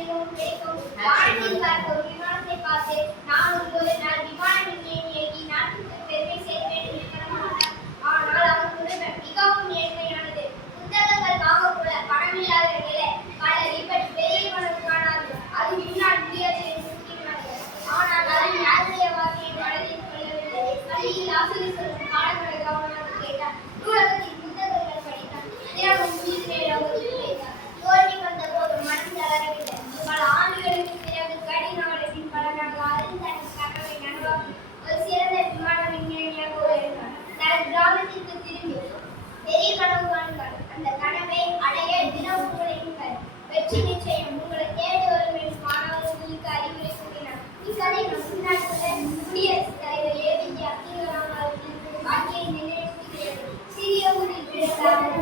மிகவும் பிடிக்கும். வானத்தில் பார்த்த ஒரு விமானத்தை பார்த்து நானும் ஒரு நாள் விமான விஞ்ஞானி இயக்கி நாட்டுக்கு பெருமை சேர்க்க வேண்டும் என்று கனவு. ஆனால் அவன் குடும்பம் மிகவும் ஏழ்மையானது. புத்தகங்கள் வாங்க கூட பணமில்லாத நிலை. பலர் இப்படி பெரிய மனம் காணாது, அது முன்னால் முடியாது என்று கூறினார்கள். ஆனால் அதன் யாருடைய வார்த்தையை மனதில் கொள்ளவில்லை. பள்ளியில் ஆசிரியர் சொல்லும் பாடங்களை கவனமாக கேட்டார். நூலகத்தில் புத்தகங்கள் படித்தார். தினமும் உயிர் மேல வைத்தார். தோல்வி வந்த போது மனம் தளரவில்லை. பல ஆண்டுகளுக்கு பிறகு கடின உழைப்பின் பலனாக அறிந்த கனவை நனவாக்கி ஒரு சிறந்த விமான விஞ்ஞானியாக உயர்ந்தார். தனது கிராமத்திற்கு திரும்பி பெரிய கனவு காணுங்கள். அந்த கனவை அடைய தினமும் உழையுங்கள். வெற்றி நிச்சயம் உங்களை தேடி வரும் என்று மாணவர்களுக்கு அறிவுரை கூறினார். இக்கதை நம் முன்னாள் குடியரசுத் தலைவர் ஏபிஜே அப்துல் கலாம் அவர்களின் வாழ்க்கையை நினைவுறுத்துகிறது. சிறிய ஊரில் பிறந்த